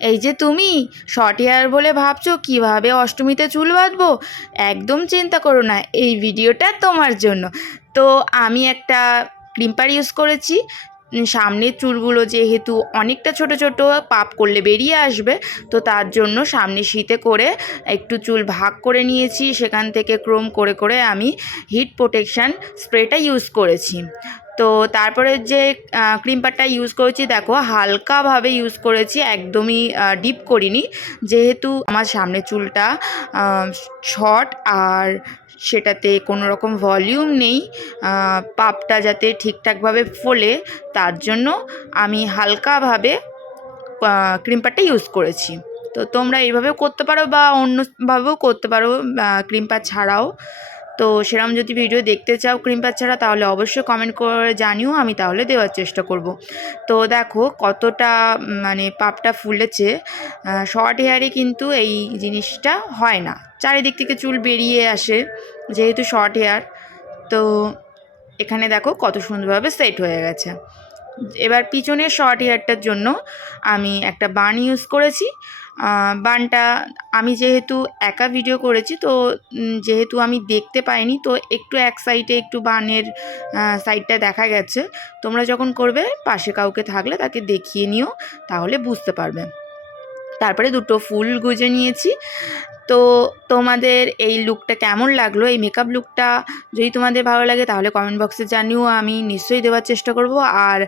এই যে তুমি শর্ট হেয়ার বলে ভাবছ, কীভাবে অষ্টমীতে চুল বাঁধবো? একদম চিন্তা করো না, এই ভিডিওটা তোমার জন্য। তো আমি একটা ক্রিম্পার ইউজ করেছি। সামনের চুলগুলো যেহেতু অনেকটা ছোট ছোট পাপ করলে বেরিয়ে আসবে, তো তার জন্য সামনে শীতে করে একটু চুল ভাগ করে নিয়েছি। সেখান থেকে ক্রোম করে করে আমি হিট প্রোটেকশান স্প্রেটা ইউজ করেছি। তো তারপরে যে ক্রিম্পারটা ইউজ করেছি, দেখো, হালকাভাবে ইউজ করেছি, একদমই ডিপ করিনি। যেহেতু আমার সামনে চুলটা শর্ট আর সেটাতে কোনো রকম ভলিউম নেই পাপটা যাতে ঠিকঠাকভাবে ফোলে, তার জন্য আমি হালকাভাবে ক্রিম্পারটা ইউজ করেছি। তো তোমরা এইভাবেও করতে পারো বা অন্যভাবেও করতে পারো ক্রিম্পার ছাড়াও। তো সেরম যদি ভিডিও দেখতে চাও ক্রিম পাত ছাড়া, তাহলে অবশ্যই কমেন্ট করে জানিও, আমি তাহলে দেওয়ার চেষ্টা করব। তো দেখো কতটা মানে পাপটা ফুলেছে। শর্ট হেয়ারে কিন্তু এই জিনিসটা হয় না। চারিদিক থেকে চুল বেরিয়ে আসে, যেহেতু শর্ট হেয়ার তো এখানে দেখো কত সুন্দরভাবে সেট হয়ে গেছে। এবার পিছনের শর্ট হেয়ারটার জন্য আমি একটা বান ইউজ করেছি। বানটা আমি যেহেতু একা ভিডিও করেছি, তো যেহেতু আমি দেখতে পাইনি, তো একটু এক সাইডে একটু বানের সাইডটা দেখা গেছে। তোমরা যখন করবে, পাশে কাউকে থাকলে তাকে দেখিয়ে নিও, তাহলে বুঝতে পারবে। তারপরে দুটো ফুল গুজে নিয়েছি। তো তোমাদের এই লুকটা কেমন লাগল? এই মেকআপ লুকটা যদি তোমাদের ভালো লাগে তাহলে কমেন্ট বক্সে জানিও, আমি নিশ্চয়ই দেওয়ার চেষ্টা করব। আর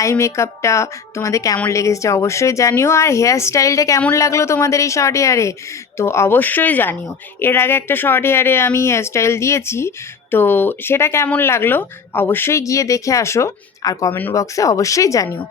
আই মেকআপটা তোমাদের কেমন লেগেছে অবশ্যই জানিও। আর হেয়ার স্টাইলটা কেমন লাগল তোমাদের এই শর্ট হেয়ারে তো অবশ্যই জানিও। এর আগে একটা শর্ট হেয়ারে আমি হেয়ার স্টাইল দিয়েছি। তো সেটা কেমন লাগল? অবশ্যই গিয়ে দেখে আসো। আর কমেন্ট বক্সে অবশ্যই জানিও।